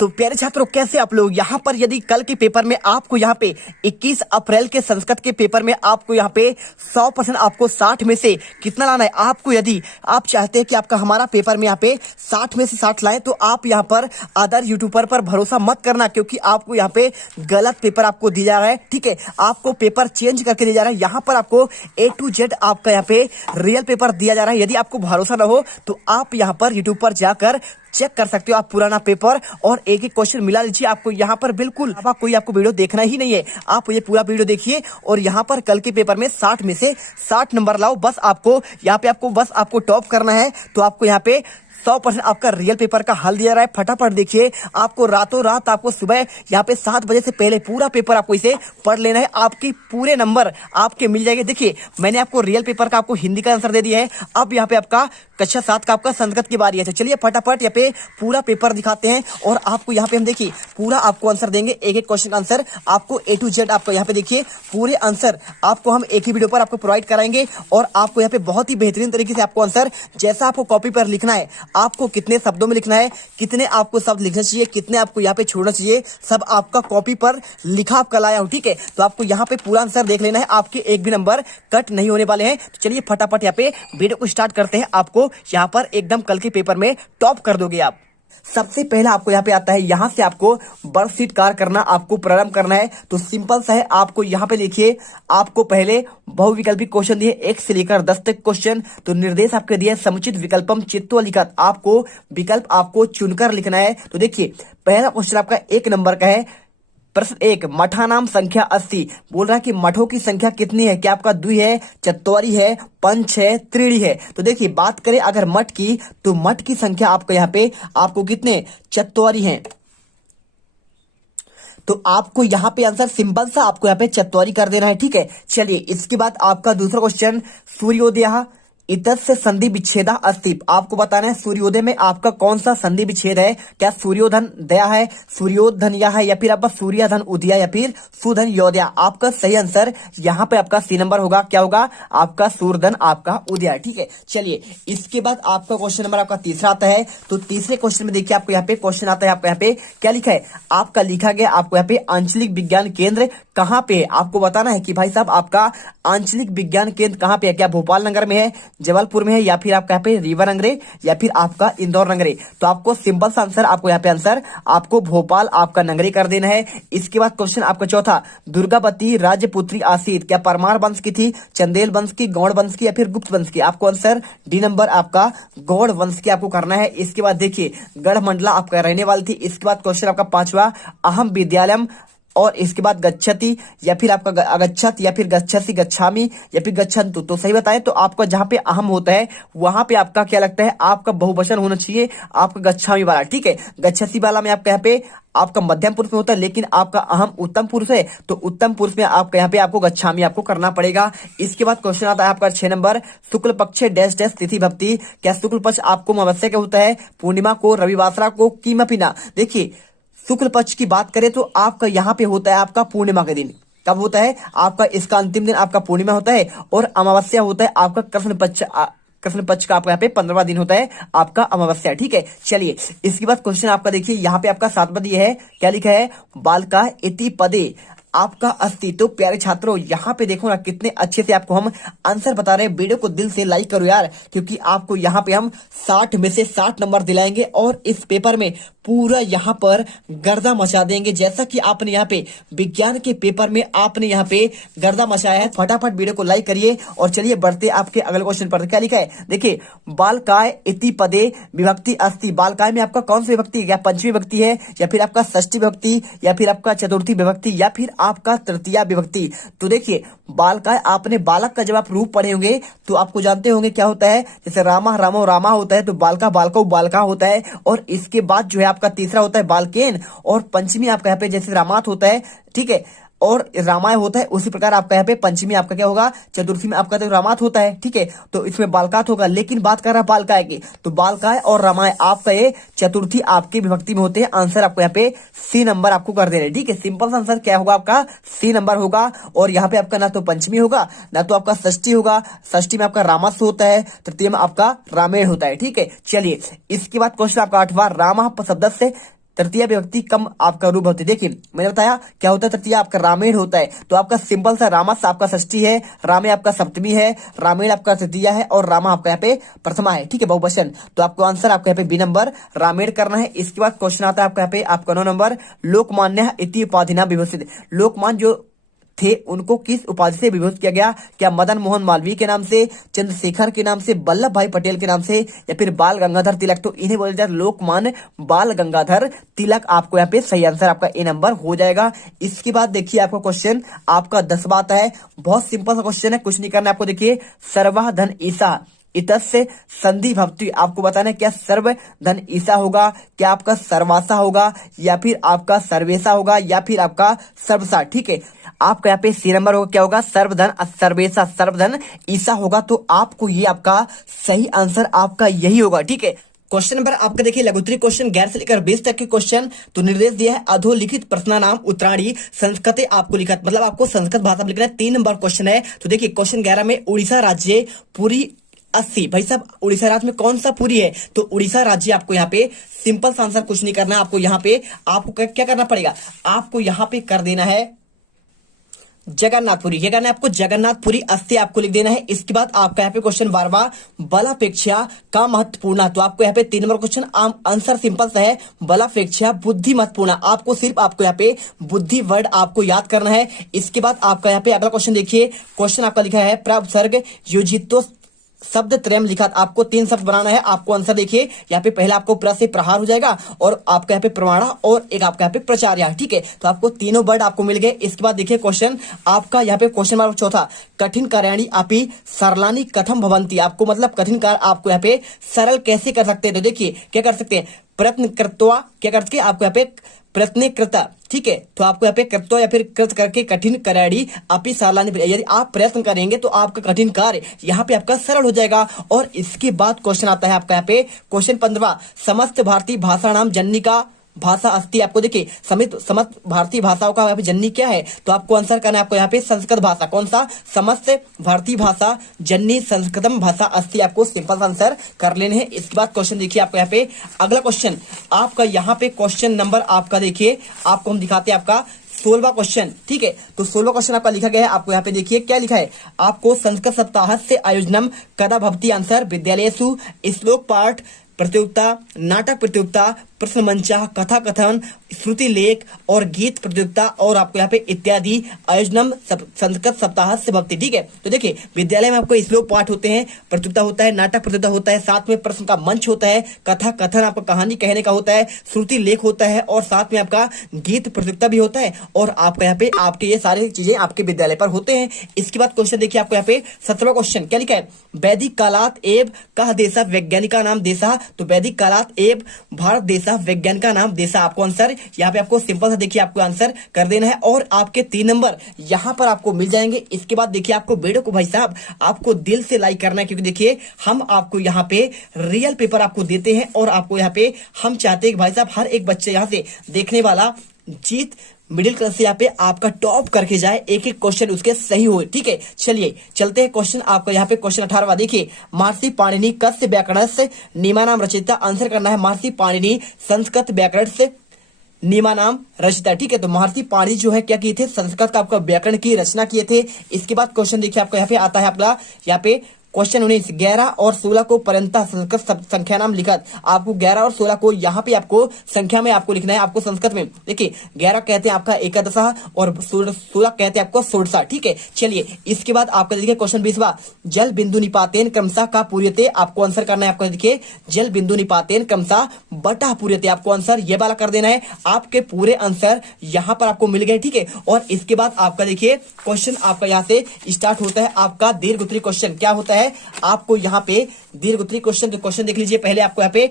तो प्यारे छात्रों, कैसे आप लोग यहाँ पर यदि कल के पेपर में आपको यहाँ पे 21 अप्रैल के संस्कृत के पेपर में आपको यहाँ पे 100% आपको 60 में से कितना लाना है। आपको यदि आप चाहते हैं कि आपका हमारा पेपर में यहाँ पे 60 में से 60 लाए, तो आप यहाँ पर अदर यूट्यूबर पर भरोसा मत करना, क्योंकि आपको यहाँ पे गलत पेपर आपको दिया जा रहा है। ठीक है, आपको पेपर चेंज करके दिया जा रहा है। यहाँ पर आपको A to Z आपका यहाँ पे रियल पेपर दिया जा रहा है। यदि आपको भरोसा ना हो तो आप यहाँ पर यूट्यूब पर जाकर चेक कर सकते हो आप पुराना पेपर और एक एक क्वेश्चन मिला लीजिए। आपको यहाँ पर बिल्कुल कोई आपको वीडियो देखना ही नहीं है, आप ये पूरा वीडियो देखिए और यहाँ पर कल के पेपर में 60 में से 60 नंबर लाओ। बस आपको यहाँ पे आपको टॉप करना है। तो आपको यहाँ पे 100% आपका रियल पेपर का हल दिया रहा है। फटाफट देखिए, आपको रातों रात आपको सुबह यहाँ पे 7 बजे से पहले पूरा पेपर आपको इसे पढ़ लेना है। आपकी पूरे नंबर आपके मिल जाएंगे। देखिए, मैंने आपको रियल पेपर का आपको हिंदी का आंसर दे दिया है। अब यहाँ पे आपका कक्षा 7 का आपका संस्कृत की बारी है। तो चलिए फटाफट यहाँ पे पूरा पेपर दिखाते हैं और आपको यहाँ पे हम देखिए पूरा आपको आंसर देंगे। एक एक क्वेश्चन का आंसर आपको A to Z आपको यहाँ पे देखिए पूरे आंसर आपको हम एक ही वीडियो पर आपको प्रोवाइड कराएंगे और आपको यहाँ पे बहुत ही बेहतरीन तरीके से आपको आंसर जैसा आपको कॉपी पर लिखना है, आपको कितने शब्दों में लिखना है, कितने आपको शब्द लिखना चाहिए, कितने आपको यहाँ पे छोड़ना चाहिए, सब आपका कॉपी पर लिखा आपका लाया हूँ। ठीक है, तो आपको यहाँ पे पूरा आंसर देख लेना है। आपके एक भी नंबर कट नहीं होने वाले हैं। तो चलिए फटाफट यहाँ पे वीडियो को स्टार्ट करते हैं। आपको यहाँ पर एकदम कल के पेपर में टॉप कर दोगे आप। सबसे पहला आपको यहाँ पे आता है, यहाँ से आपको वर्कशीट कार्य करना, आपको प्रारंभ करना है। तो सिंपल सा है, आपको यहाँ पे लिखिए, आपको पहले बहुविकल्पी क्वेश्चन दिए 1 से लेकर 10 तक क्वेश्चन। तो निर्देश आपके दिए समुचित विकल्पम चित्तो लिखत, आपको विकल्प आपको चुनकर लिखना है। तो देखिए, पहला क्वेश्चन आपका 1 नंबर का है। प्रश्न 1, मठानाम संख्या 80। बोल रहा है कि मठों की संख्या कितनी है। क्या आपका द्वि है, चत्वारी है, पंच है, त्रिणी है। तो देखिए, बात करें अगर मठ की, तो मठ की संख्या आपको यहाँ पे आपको कितने चत्वारी है। तो आपको यहाँ पे आंसर सिंपल सा आपको यहाँ पे चत्वारी कर देना है। ठीक है, चलिए इसके बाद आपका दूसरा क्वेश्चन, सूर्योदय इतस्य संधि विच्छेदा अस्ति। आपको बताना है सूर्योदय में आपका कौन सा संधि विच्छेद है। क्या सूर्योधन दया है, सूर्योधन या है, या फिर आपका सूर्यधन उदया, या फिर सुधन योदया। आपका सही आंसर यहाँ पे आपका C नंबर होगा। क्या होगा आपका सूर्यधन आपका उदय। ठीक है, चलिए इसके बाद आपका क्वेश्चन नंबर आपका तीसरा आता है। तो तीसरे क्वेश्चन में देखिए, आपको यहाँ पे क्वेश्चन आता है, आपको यहाँ पे क्या लिखा है, आपका लिखा गया आपको यहाँ पे आंचलिक विज्ञान केंद्र कहाँ पे है। आपको बताना है कि भाई साहब आपका आंचलिक विज्ञान केंद्र कहाँ पे है। क्या भोपाल नगर में है, जबलपुर में है, या फिर आपका यहाँ पे रीवा नगरे, या फिर आपका इंदौर नगरे। तो आपको सिंपल सा आंसर आपको यहाँ पे आंसर आपको भोपाल आपका नगरी कर देना है। इसके बाद क्वेश्चन आपका चौथा, दुर्गावती राजपुत्री आसीत। क्या परमार वंश की थी, चंदेल वंश की, गौड़ वंश की, या फिर गुप्त वंश की। आपको आंसर D नंबर आपका गौड़ वंश की आपको करना है। इसके बाद देखिए, गढ़ मंडला आपका रहने वाली थी। इसके बाद क्वेश्चन आपका पांचवा, अहम विद्यालयम, और इसके बाद गच्छति, या फिर आपका अगच्छत, या फिर गच्छसि गच्छामी, या फिर गच्छन्तु। तो सही बताएं तो आपका जहां पे अहम होता है वहां पे आपका क्या लगता है, आपका बहुवचन होना चाहिए आपका गच्छामी वाला। ठीक है, गच्छसि वाला में आपका यहाँ पे आपका मध्यम पुरुष में होता है, लेकिन आपका अहम उत्तम पुरुष है, तो उत्तम पुरुष में आपका यहाँ पे आपको गच्छामी आपको करना पड़ेगा। इसके बाद क्वेश्चन आता है आपका 6 नंबर, शुक्ल पक्ष डैश डैश तिथि भक्ति। क्या शुक्ल पक्ष आपको अमावस्या का होता है, पूर्णिमा को, रविवासरा को, किमपि ना। देखिए, शुक्ल पक्ष की बात करें तो आपका यहाँ पे होता है आपका पूर्णिमा के दिन। कब होता है आपका, इसका अंतिम दिन आपका पूर्णिमा होता है, और अमावस्या होता है आपका कृष्ण पक्ष का आपका यहाँ पे 15वां दिन होता है आपका अमावस्या। ठीक है, चलिए इसके बाद क्वेश्चन आपका देखिए, यहाँ पे आपका 7वां दिया है, क्या लिखा है, बालका इति पदे आपका अस्ति। तो प्यारे छात्रों, यहाँ पे देखो ना कितने अच्छे से आपको हम आंसर बता रहे हैं। वीडियो को दिल से लाइक करो यार, क्योंकि आपको यहाँ पे हम 60 में से 60 नंबर दिलाएंगे और इस पेपर में पूरा यहाँ पर गर्दा मचा देंगे, जैसा कि आपने यहाँ पे विज्ञान के पेपर में आपने यहाँ पे गर्दा मचाया है। फटाफट वीडियो को लाइक करिए और चलिए बढ़ते आपके अगले क्वेश्चन पर। क्या लिखा है, देखिए, बालकाय इति पदे विभक्ति अस्ति। बालकाय में आपका कौन सी विभक्ति है, या पंचमी विभक्ति है, या फिर आपका षष्ठी विभक्ति, या फिर आपका चतुर्थी विभक्ति, या फिर आपका तृतीया विभक्ति। तो देखिए, बालकाय आपने बालक का जब आप रूप पढ़े होंगे तो आपको जानते होंगे क्या होता है, जैसे रामा रामो रामा होता है, तो बालका बालको बालका होता है। और इसके बाद जो है आपका तीसरा होता है बालकेन, और पंचमी आपका यहाँ पे जैसे रामात होता है। ठीक है, और रामाय होता है, उसी प्रकार आपका यहाँ पे पंचमी आपका क्या होगा, चतुर्थी में आपका तो रामात होता है। ठीक है, तो इसमें बालकात होगा, लेकिन बात कर रहा है बालकाय की, तो बालकाय और रामाय आपका ये चतुर्थी आपकी विभक्ति में होते हैं। आंसर आपको यहाँ पे C नंबर आपको कर देना है। ठीक है, सिंपल आंसर क्या होगा आपका C नंबर होगा। और यहाँ पे आपका ना तो पंचमी होगा, ना तो आपका षष्ठी होगा। षष्ठी में आपका रामस होता है, तृतीय में आपका रामेण होता है। ठीक है, चलिए इसके बाद क्वेश्चन आपका 8वां, राम शब्द से तृतीय विभक्ति कम आपका रूप होती है। देखिए मैंने बताया क्या होता है, तृतीय आपका रामेण होता है, तो आपका सिंपल सा रामस आपका षष्ठी है, रामे आपका सप्तमी है, रामेण आपका तृतीय है और रामा आपका यहाँ पे प्रथमा है। ठीक है बहुवचन, तो आपको आंसर आपका यहाँ पे बी नंबर रामेण करना है। इसके बाद क्वेश्चन आता है आपका यहाँ पे आपका 9 नंबर, लोकमान्य इति उपाधिना विभूषित। लोकमान्य जो थे उनको किस उपाधि से विभूषित किया गया? क्या मदन मोहन मालवीय के नाम से, चंद्रशेखर के नाम से, वल्लभ भाई पटेल के नाम से, या फिर बाल गंगाधर तिलक? तो इन्हें बोला जाता है लोकमान्य बाल गंगाधर तिलक। आपको यहाँ पे सही आंसर आपका ए नंबर हो जाएगा। इसके बाद देखिए आपका क्वेश्चन आपका 10वां आता है, बहुत सिंपल सा क्वेश्चन है, कुछ नहीं करना है आपको। देखिए सर्वा धन ईसा इतस्य संधि भक्ति, आपको बताना है क्या सर्व धन ईसा होगा, क्या आपका सर्वासा होगा, या फिर आपका सर्वेसा होगा, या फिर आपका सर्वसा। ठीक है, आपका यहाँ पे सी नंबर होगा, क्या होगा? सर्वधन सर्वेसा, सर्वधन ईसा होगा। तो आपको ये आपका सही आंसर आपका यही होगा। ठीक है, क्वेश्चन नंबर आपका देखिए लघुत्तरी क्वेश्चन 11 से लेकर 20 तक के क्वेश्चन। तो निर्देश दिया है अधोलिखित प्रश्नानाम उत्तराणी संस्कृत आपको लिखा, मतलब आपको संस्कृत भाषा में लिखना है। 3 नंबर क्वेश्चन है। तो देखिए क्वेश्चन 11 में उड़ीसा राज्य पुरी 80, भाई साहब उड़ीसा राज्य में कौन सा पुरी है? तो उड़ीसा राज्य आपको यहाँ पे सिंपल सा आंसर, कुछ नहीं करना है आपको। यहाँ पे आपको क्या करना पड़ेगा? आपको यहाँ पे कर देना है जगन्नाथपुरी, क्या करना है आपको? जगन्नाथपुरी 80 आपको लिख देना है। इसके बाद आपका यहाँ पे क्वेश्चन 12वां, बलापेक्षा का महत्वपूर्ण। तो आपको यहाँ पे 3 नंबर क्वेश्चन आंसर सिंपल सा है, बलापेक्षा बुद्धि महत्वपूर्ण। आपको सिर्फ आपको यहाँ पे बुद्धि वर्ड आपको याद करना है। इसके बाद आपका यहाँ पे अगला क्वेश्चन देखिए, क्वेश्चन आपका लिखा है प्रसर्ग योजितो शब्द त्रयम लिखा। आपको 3 शब्द बनाना है। आपको आंसर देखिए यहाँ पे पहला आपको प्र से प्रहार हो जाएगा, और आपका यहाँ पे प्रमाणा, और एक आपका यहाँ पे प्रचार्य। ठीक है, तो आपको तीनों वर्ड आपको मिल गए। इसके बाद देखिए क्वेश्चन आपका यहाँ पे क्वेश्चन नंबर 4, कठिन कार्याणी अपि सरलानी कथम भवंती। आपको मतलब कठिन कार्य आपको यहाँ पे सरल कैसे कर सकते हैं? तो देखिए क्या कर सकते हैं, प्रयत्न कृत्वा, क्या कर सकते हैं आपको यहाँ पे प्रयत्न कृता। ठीक है, तो आपको यहाँ पे कृत्वा या फिर कृत करके कठिन कार्याणी अपि सरलानी, यदि आप प्रयत्न करेंगे तो आपका कठिन कार्य यहाँ पे आपका सरल हो जाएगा। और इसके बाद क्वेश्चन आता है आपका यहाँ पे क्वेश्चन 15, समस्त भारतीय भाषा नाम जननी का भाषा अस्ति। आपको देखिए समस्त भारतीय भाषाओं का यहाँ पे जननी क्या है? तो आपको आंसर करना है आपको यहाँ पे संस्कृत भाषा। कौन सा? समस्त भारतीय भाषा जननी संस्कृतम भाषा अस्ति। आपको सिंपल आंसर कर लेने हैं। इसके बाद क्वेश्चन देखिए आपको यहाँ पे अगला क्वेश्चन आपका यहाँ पे क्वेश्चन नंबर आपका देखिए आपको हम दिखाते हैं आपका 16वां क्वेश्चन। ठीक है, तो 16वां क्वेश्चन आपका लिखा गया है। आपको यहाँ पे देखिए क्या लिखा है, आपको संस्कृत सप्ताह से आयोजनम कदा भवति। आंसर विद्यालयेषु श्लोक पाठ प्रतियोगिता, नाटक प्रतियोगिता, प्रश्न मंचा, कथा कथन, श्रुति लेख और गीत प्रतियोगिता, और आपको यहाँ पे इत्यादि आयोजनम संस्कृत सप्ताह से भक्ति। ठीक है, तो देखिए विद्यालय में आपको श्लोक पाठ होते हैं, प्रतियोगिता होता है, नाटक प्रतियोगिता होता है, साथ में प्रश्न का मंच होता है, कथा कथन आपका कहानी कहने का होता है, श्रुति लेख होता है, और साथ में आपका गीत प्रतियोगिता भी होता है। और आपका यहाँ पे आपके ये सारी चीजें आपके विद्यालय पर होते हैं। इसके बाद क्वेश्चन देखिए आपको यहाँ पे 17वां क्वेश्चन क्या लिखा है, वैदिक कालात एव कह देशा वैज्ञानिका नाम देशा। तो वैदिक कालात एव भारत देशा वैज्ञानिक का नाम देशा। आपको आंसर यहाँ पे आपको सिंपल सा देखिए आपको आंसर कर देना है, और आपके 3 नंबर यहाँ पर आपको मिल जाएंगे। इसके बाद देखिए आपको वीडियो को भाई साहब आपको दिल से लाइक करना है, क्योंकि देखिए हम आपको यहाँ पे रियल पेपर आपको देते हैं, और आपको यहाँ पे हम चाहते हैं कि भाई साहब हर एक बच्चे यहाँ से देखने वाला जीत मिडिल क्लास से यहाँ पे आपका टॉप करके जाए, एक एक क्वेश्चन उसके सही हो। ठीक है, चलिए चलते हैं क्वेश्चन आपका यहाँ पे क्वेश्चन 18वां देखिए, महर्षि पाणिनि कस्य व्याकरण से नियमानाम रचिता। आंसर करना है महर्षि पाणिनि संस्कृत व्याकरण से नियमानाम रचिता। ठीक है, तो महर्षि पाणिनि जो है क्या किए थे, संस्कृत का आपका व्याकरण की रचना किए थे। इसके बाद क्वेश्चन देखिए आपको यहाँ पे आता है आपका यहाँ पे क्वेश्चन 19, 11 और 16 को परंता संस्कृत संख्या नाम लिखा। आपको 11 और 16 को यहाँ पे आपको संख्या में आपको लिखना है। आपको संस्कृत में देखिए 11 कहते हैं आपका एकादशा, और 16 कहते हैं आपको षोडशा। ठीक है, चलिए इसके बाद आपका देखिए क्वेश्चन 20वां, जल बिंदु निपातेन क्रमशः का पूर्यते। आपको आंसर करना है आपको देखिए जल बिंदु निपातेन क्रमशः बटा पूर्यते। आपको आंसर ये वाला कर देना है। आपके पूरे आंसर यहाँ पर आपको मिल गए। ठीक है, और इसके बाद आपका देखिए क्वेश्चन आपका यहाँ से स्टार्ट होता है आपका दीर्घ उत्तरी क्वेश्चन। क्या होता है आपको यहाँ पे दीर्घ उत्तरी क्वेश्चन के क्वेश्चन देख लीजिए। पहले आपको यहाँ पे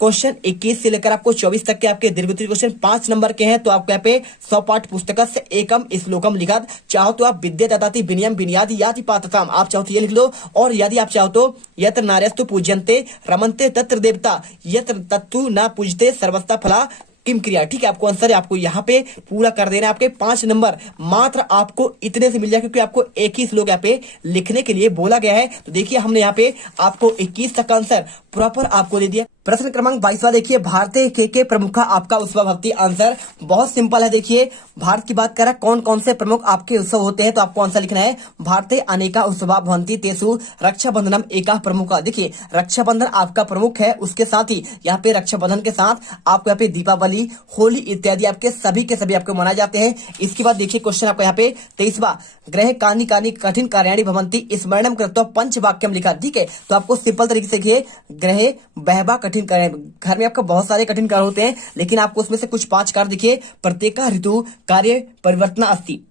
क्वेश्चन 21 से लेकर आपको 24 तक के आपके दीर्घ उत्तरी क्वेश्चन 5 नंबर के हैं। तो आपको यहाँ पे 100 पाठ पुस्तक से एकम श्लोकम लिखा। चाहो तो आप विद्या ददाति विनयम विनयादि याति पात्रताम, आप चाहो तो ये लिख लो, और यदि आप चाहो तो यत्र नार्यस्तु पूज्यन्ते रमन्ते तत्र देवता यत्र तत्तु न पूजते सर्वस्ता फला किम क्रिया। ठीक है, आपको आंसर आपको यहाँ पे पूरा कर देना है। आपके 5 नंबर मात्र आपको इतने से मिल जाए, क्योंकि आपको 21 लोग यहाँ पे लिखने के लिए बोला गया है। तो देखिए हमने यहाँ पे आपको 21 तक का आंसर प्रॉपर आपको दे दिया। प्रश्न क्रमांक 22वां देखिए, भारतीय के प्रमुख का आपका उत्सव भक्ति। आंसर बहुत सिंपल है। देखिए भारत की बात करें कौन कौन से प्रमुख आपके उत्सव होते हैं, तो आपको आंसर लिखना है भारतीय अनेका उत्सवा भवंती तेसु रक्षाबंधनम एका प्रमुख। देखिए रक्षाबंधन आपका प्रमुख है, उसके साथ ही यहाँ पे रक्षाबंधन के साथ आपको यहाँ पे दीपावली, होली इत्यादि आपके सभी के सभी आपको मनाए जाते हैं। इसके बाद देखिए क्वेश्चन आपको यहाँ पे 23वां, ग्रह कानी कानी कठिन कार्याणी भवंती स्मरणम कृत्वा पंच वाक्यम लिखा। ठीक है, तो आपको सिंपल तरीके से देखिए ग्रह बहबा कठिन कार्य, घर में आपका बहुत सारे कठिन कार्य होते हैं, लेकिन आपको उसमें से कुछ 5 कार्य देखिए। प्रत्येक ऋतु कार्य परिवर्तन अस्ति,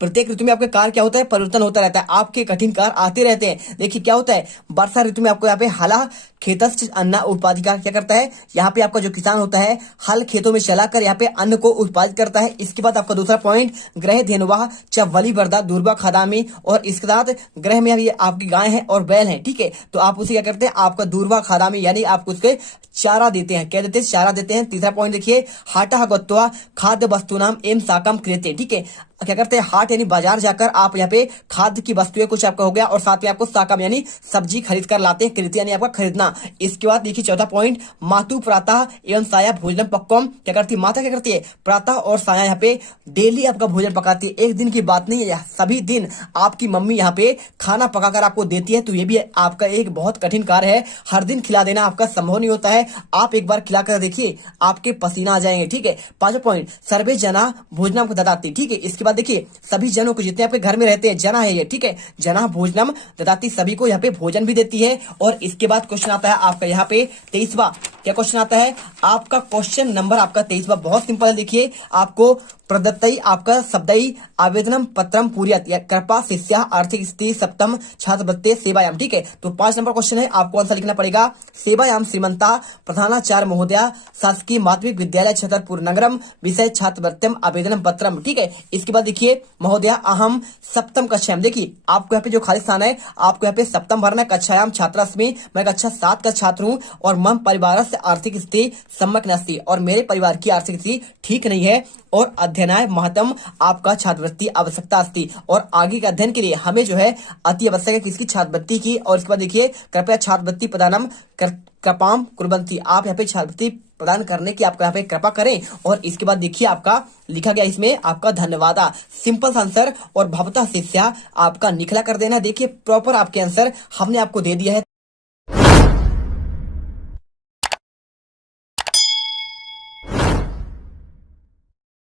प्रत्येक ऋतु में आपके कार्य क्या होता है, परिवर्तन होता रहता है, आपके कठिन कार्य आते रहते हैं। देखिए क्या होता है, वर्षा ऋतु में आपको यहाँ पे हला खेतस्य अन्न उत्पादिका क्या करता है, यहाँ पे आपका जो किसान होता है हल खेतों में चलाकर यहाँ पे अन्न को उत्पादित करता है। इसके बाद आपका दूसरा पॉइंट, ग्रह धेनुवाह च वली वर्दा दुर्वा खादामी, और इसके साथ ग्रह में अभी आपकी गाय है और बैल है। ठीक है, तो आप उसे क्या करते हैं, आपका दुर्वा खादामी यानी आप उसके चारा देते हैं। क्या देते हैं, चारा देते हैं। तीसरा पॉइंट देखिए, हाटा गत्वा खाद्य वस्तु नाम एम साकम क्रियते। ठीक है, क्या करते हैं, हाट यानी बाजार जाकर आप यहाँ पे खाद्य की वस्तुएं कुछ आपका हो गया, और साथ में आपको साकम यानी सब्जी खरीद कर लाते हैं, कृति यानी आपका खरीदना। इसके बाद देखिए चौथा पॉइंट, मातु प्रातः एवं साया भोजन पक्वम। क्या करती है, माता क्या करती है, प्रातः और साया यहाँ पे डेली आपका भोजन पकाती है। एक दिन की बात नहीं है, सभी दिन आपकी मम्मी यहाँ पे खाना पकाकर आपको देती है। तो ये भी आपका एक बहुत कठिन कार्य है, हर दिन खिला देना आपका संभव नहीं होता है। आप एक बार खिलाकर देखिए, आपके पसीना आ जाएंगे। ठीक है, पांचवा पॉइंट, सर्वे जना भोजनम को ददाती। ठीक है, इसके बाद देखिए सभी जनों को, जितने आपके घर में रहते हैं, जना है ये। ठीक है, जना भोजनम ददाती, सभी को यहाँ पे भोजन भी देती है। और इसके बाद क्वेश्चन आता है आपका यहाँ पे 23वां, क्या क्वेश्चन आता है आपका, क्वेश्चन नंबर आपका 23वां बहुत सिंपल है। देखिए आपको प्रदत्तई आपका शब्दई आवेदनम पत्रम पूर्यत या कृपा शिष्या आर्थिक स्थिति सप्तम छात्रवृत्ति सेवायाम। ठीक है, तो 5 नंबर क्वेश्चन है, आपको आंसर लिखना पड़ेगा सेवायाम श्रीमंता प्रधानाचार्य महोदया शासकीय माध्यमिक विद्यालय छतरपुर नगरम विषय छात्रवृत्तिम आवेदनम पत्रम। ठीक है, इसके बाद देखिए महोदया अहम सप्तम कक्षायाम। देखिए आपको यहाँ पे जो खाली स्थान है, आपको यहाँ पे सप्तम भरना है। कक्षायाम छात्रास्मि, मैं कक्षा 7 का छात्र हूँ, और मम परिवार से आर्थिक स्थिति सम्यक नास्ति, और मेरे परिवार की आर्थिक स्थिति ठीक नहीं है, और अध्ययनाय महत्तम आपका छात्रवृत्ति आवश्यकता अस्ति, और आगे के अध्ययन के लिए हमें जो है अति आवश्यक है किसकी, छात्रवृत्ति की। और इसके बाद देखिए कृपया छात्रवृत्ति प्रदानम कृपाम कुर्वन्ति, आप यहाँ पे छात्रवृत्ति प्रदान करने की आपको यहाँ पे कृपा करें। और इसके बाद देखिए आपका लिखा गया इसमें आपका धन्यवाद, सिंपल आंसर, और भवता शिष्या आपका निखला कर देना। देखिए प्रॉपर आपके आंसर हमने आपको दे दिया है।